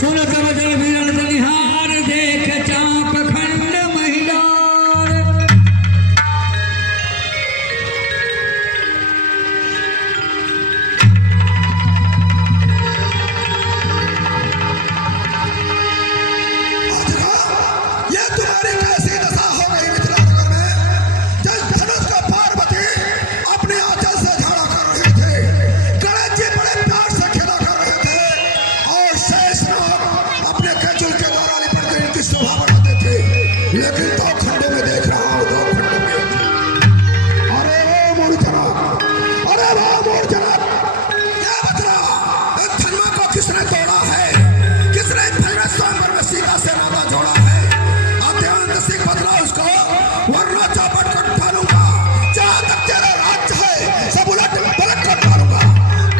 सुन समझ विरल निहार देख चाप खंड महिला लेकिन दो खंडों में देख रहा हूँ, दो खंडों में। अरे मूर्छना, अरे वाह मूर्छना, क्या बता? धर्मा को किसने तोड़ा है? किसने फिर स्वयंवर में सीता से नाता जोड़ा है? अत्यंत सिख बदला उसको, वरना चौपट कर डालूंगा। जहाँ तक तेरा राज्य है, सब उलट पलट कर डालूंगा।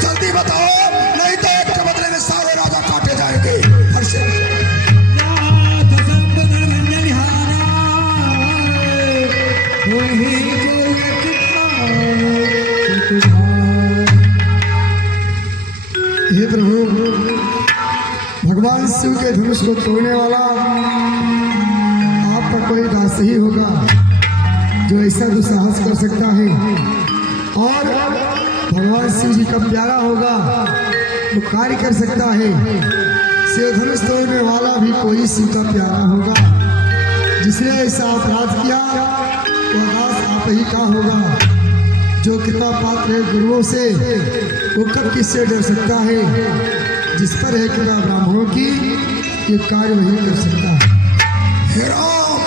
जल्दी बताओ, नहीं तो एक के बदले में सारे राजा काटे जाएंगे। हे प्रभु, भगवान शिव के धनुष को तोड़ने वाला आपका कोई दास ही होगा जो ऐसा दुस्साहस कर सकता है। और भगवान शिव जी का प्यारा होगा जो कार्य कर सकता है। शिव धनुष तोड़ने वाला भी कोई शिव का प्यारा होगा। जिसने ऐसा अपराध किया तो दास आप ही का होगा। जो कृपा पात्र है गुरुओं से, वो कब किससे डर सकता है? जिस पर है कृपा ब्राह्मणों की, ये कार्य वही कर सकता है। राम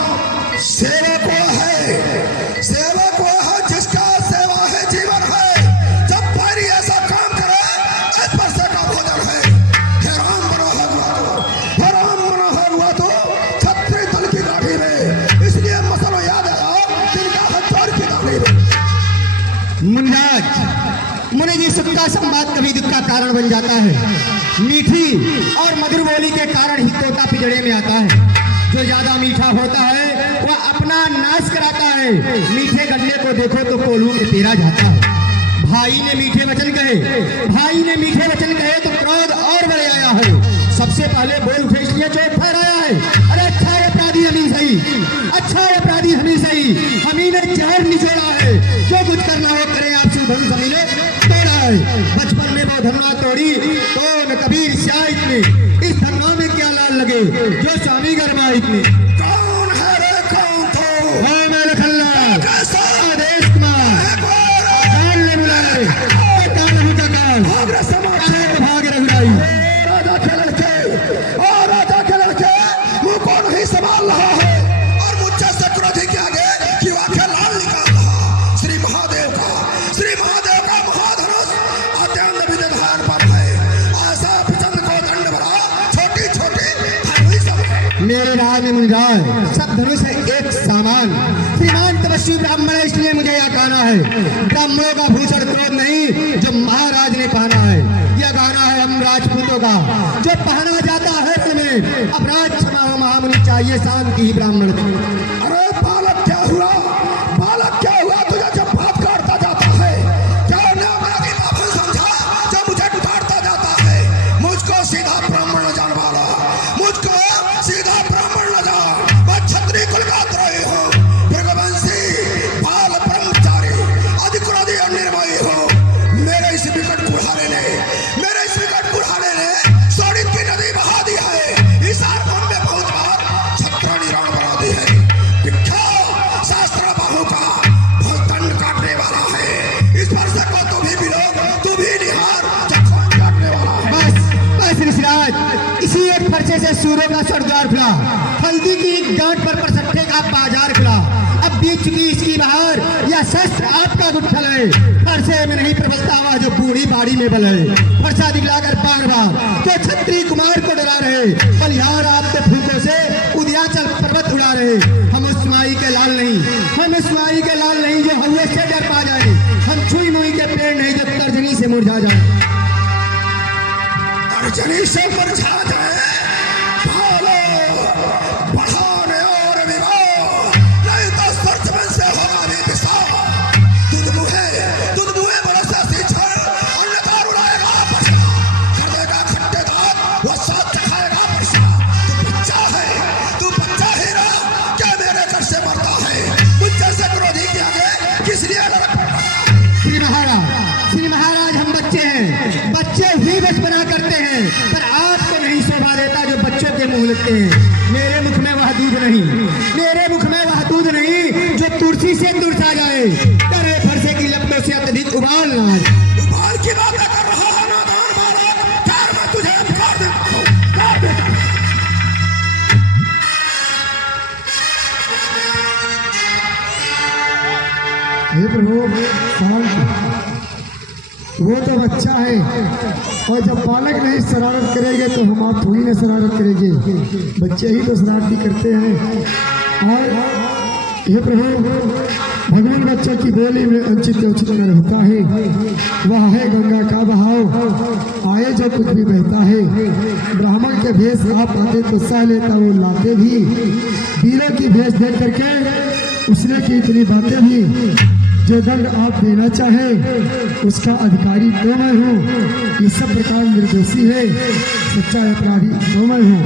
सेवक वो है, सेवक वो है जिसका सेवा है जीवन है। जब पैरी ऐसा काम करे, इस पर से का भोजन है। हे राम मनोहर हुआ तो, हे राम मनोहर हुआ तो छत्री दल की दाढ़ी में। इसलिए मसला याद आया, तिनका हथौड़ की दाढ़ी में। मुनिराज, मुनि जी सुख का संवाद कभी दुख का कारण बन जाता है। मीठी और मधुर बोली के कारण ही तोता पिंजड़े में आता है। जो ज्यादा मीठा होता है वह अपना नाश कराता है। मीठे गन्ने को देखो तो कोल्हू में पेरा जाता है। भाई ने मीठे वचन कहे, भाई ने मीठे वचन कहे तो क्रोध और बढ़ आया है। सबसे पहले बोल उठे इसलिए चोट फहराया है। अरे अच्छा है अपराधी हम ही सही, अच्छा है अपराधी हम ही सही। हम ही ने जहर निचोड़ा है। जो कुछ करना हो करें, आप शिव धनुष हम ही ने तोड़ा है। बचपन में वो धर्मा तोड़ी तो न कबीर शायद में। इस धर्मा में क्या लाल लगे जो स्वामी गरमाइत में। कौन है रे कौन तो? मैं लखनलाल कैसा? आदेश कुमार कान ले बुलाए। कान हूँ का कान भाग रे समाज, भाग रघुराई। राजा के लड़के, और राजा के लड़के मुंह को नहीं संभाल रहा है। और मुझसे से क्रोधी के आगे कि वाक्य लाल निकाल रहा। श्री महादेव का महाधनुष अत्यंत विद्यमान पर है। ऐसा प्रचंड को दंड भरा, छोटी छोटी धनुष सब है। मेरे राज में मुनिराज, सब धनुष है एक सामान। श्रीमान तपस्वी ब्राह्मण है, इसलिए मुझे यह कहना है। ब्राह्मणों का भूषण क्रोध नहीं, जो महाराज ने पहना है। यह गाना है हम राजपूतों का, जो पहना जाता है रण में। अपराध क्षमा हो महामुनि, चाहिए शांति ही ब्राह्मण की। अरे बालक क्या हुआ? बालक क्या हुआ? तुझे जब बात काटता जाता है, क्या ने अपराधी बाबन समझा? जब मुझे डांटता जाता है, मुझको सीधा ब्राह्मण न जान वाला, मुझको सीधा ब्राह्मण न जान। मैं क्षत्रिय कुल का द्रोही हूँ, भृगवंशी, बाल ब्रह्मचारी, अधिक्रोधी और निर्मोही हूँ। मेरे इस विकट कुल्हाड़े ने शोणित की नदी बहा दी है। इस आरकोन में बहुत बार छत्राणी राण बना दी है। विख्यात शास्त्र बाहु का बहुत दंड काटने वाला है। इस पर को तू भी बिलो, तू भी निहार, जखम काटने वाला है। बस ऋषिराज, इसी एक फरसे से सूर्य का स्वर्गद्वार खुला। हल्दी की एक गांठ पर परसट्ठे का बाजार खुला। अब बीत चुकी इसकी बहार, यह शस्त्र आपका गुत्थल है। फरसे में नहीं प्रबलता हुआ जो बूढ़ी बाड़ी में बल है। फरसा दिखलाकर बार बार जो क्षत्रिय कुमार को डरा रहे, बलिहार आपके फूकों से उदयाचल पर्वत उड़ा रहे। हम उस माई के लाल नहीं, हम उस माई के लाल नहीं जो हवे से डर पा जाए। हम छुई मुई के पेड़ नहीं जो तर्जनी से मुरझा जाए। तर्जनी से मुरझा जाए, बढ़ाने और विवाह, नहीं तो सरजमन से होगा भी विशाल। दूध मुहे बड़े से सींचे, अन्यथा रुलाएगा पछा, कर देगा खट्टे दांत, वो साथ चखाएगा मुंह लगते हैं। मेरे मुख में वह दूध नहीं, मेरे मुख में वह दूध नहीं जो तुलसी से तुरसा जाए, करे फरसे की लपटों से अत्यधिक उबाल ना आए। उबाल की बातें कर रहा है नादान बालक, खैर मैं तुझे अब काट देता हूँ, काट देता हूँ। हे प्रभु शांत, वो तो बच्चा है और जब बालक नहीं शरारत करेंगे तो हम आप थोड़ी ना शरारत करेंगे, बच्चे ही तो शरारती करते हैं। और हे प्रभु भगवान बच्चों की बोली में अंचित उचित न रहता है, वह है गंगा का बहाव, आए जो कुछ भी बहता है। ब्राह्मण के भेष आप आते तो सह लेता, वो लाते भी वीरों की भेष दे करके उसने की इतनी बातें भी। जो दंड आप देना चाहे उसका अधिकारी तो मैं हूँ, इस सब प्रकार निर्दोषी है, सच्चा अपराधी तो मैं हूँ।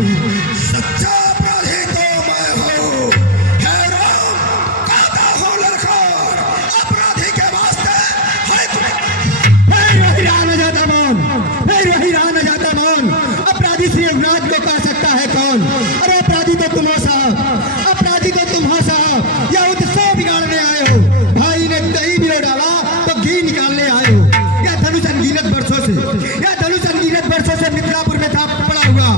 सच्चा अपराधी तो मैं हूँ। हे राम, कहता हूँ ललकार, अपराधी के वास्ते है फिर वही रहा न जाता मौन, फिर वही रहा न जाता मौन। अपराधी श्री रघुनाथ को कह सकता है कौन? अरे अपराधी तो तुम हो साहब, अपराधी तो तुम हो साहब। यह उत्सव बिगाड़ने आए हो, भाई ने दही भी डाला तो घी निकालने आए हो। यह धनुष अनगिनत वर्षों से, यह धनुष अनगिनत वर्षों से मिथिलापुर में था पड़ा हुआ,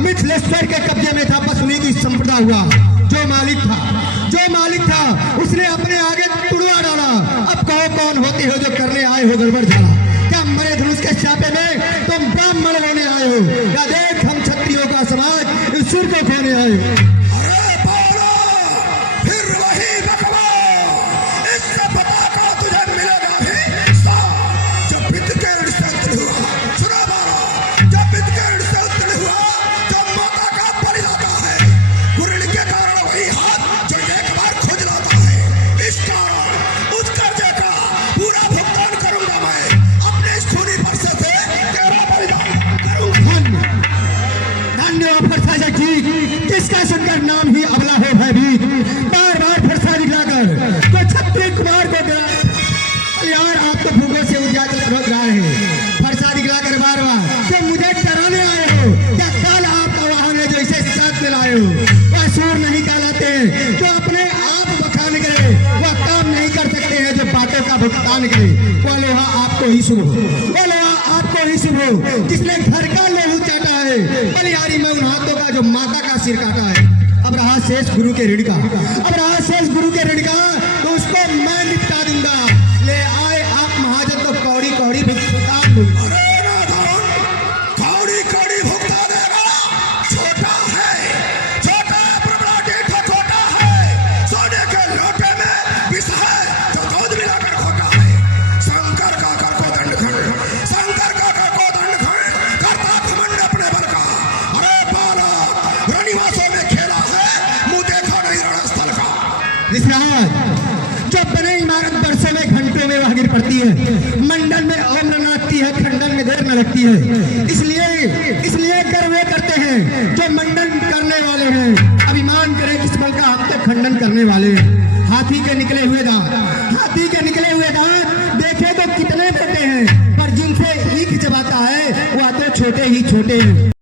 मिथिलेश्वर के कब्जे में था पसुनी की संप्रदा हुआ। जो मालिक था उसने अपने आगे तुड़वा डाला। अब कहो कौन होते हो जो करने आए हो गड़बड़ झाला? क्या मरे धनुष के छापे में तुम ब्राह्मण होने आए हो, या देख हम क्षत्रियों का समाज इस सुर को खोने आए हो? अरे बोलो, फिर वही बकवा, इससे पता का तुझे मिलेगा भी सा। जब बिदकेड़ से उत्तरी हुआ, सुना बारा, जब बिदकेड़ से उत्तरी हुआ, जब माता का बलि जाता है, कुरिल के कारण वही हाथ जो एक बार खोज लाता है। इस कारण उस कर्जे का पूरा भुगतान करूंगा मैं, अपने इस खूनी परसे से तेरा बलिदान करूंगा। धन्य हो फरसा जी, जिसका सुनकर नाम ही अबला हो भयभीत, बार बार फरसा दिखलाकर तो क्षत्रिय कुमार को डरा। यार आप तो भूखों से उजागर रोक रहे हैं, फरसा दिखलाकर बार बार जो मुझे डराने आए हो। क्या काल आपका वाहन है जो इसे साथ में लाए हो? वह सूर नहीं कहलाते हैं जो अपने आप बखान करे, वह काम नहीं कर सकते हैं जो बातों का भुगतान करे। वह लोहा आपको ही शुभ हो, वह लोहा आपको ही शुभ हो जिसने घर का लोहू चाटा है। बलिहारी में उन हाथों का जो माता का सिर काटा है। अब रहा शेष गुरु के ऋण का, अब रहा शेष गुरु के ऋण का, तो उसको मैं निपटा दूंगा। ले आए आप महाजन तो कौड़ी कौड़ी भुगता दूंगा। अरे नादान, कौड़ी कौड़ी भुगता देगा। छोटा है पर बड़ा डेढ़ छोटा है। सोने के लोटे में विष है जो दूध मिलाकर खोटा है। शंकर का कर को दंडखंड, शंकर का कर को दंडखंड, करता घमंड अपने बल का। अरे बालक, रनिवासों में खेला है, मुंह देखा नहीं रणस्थल का। विश्राम जो बने इमारत वर्षों में घंटों में वह गिर पड़ती है। मंडन में ओम न नाचती है, खंडन में देर न लगती है। इसलिए कर वे करते हैं जो मंडन करने वाले हैं। अभिमान करे किस बल का, हम तो खंडन करने वाले हैं। हाथी के निकले हुए दांत देखे तो कितने मोटे हैं, पर जिनसे ईख चबाता है वह तो छोटे ही छोटे हैं।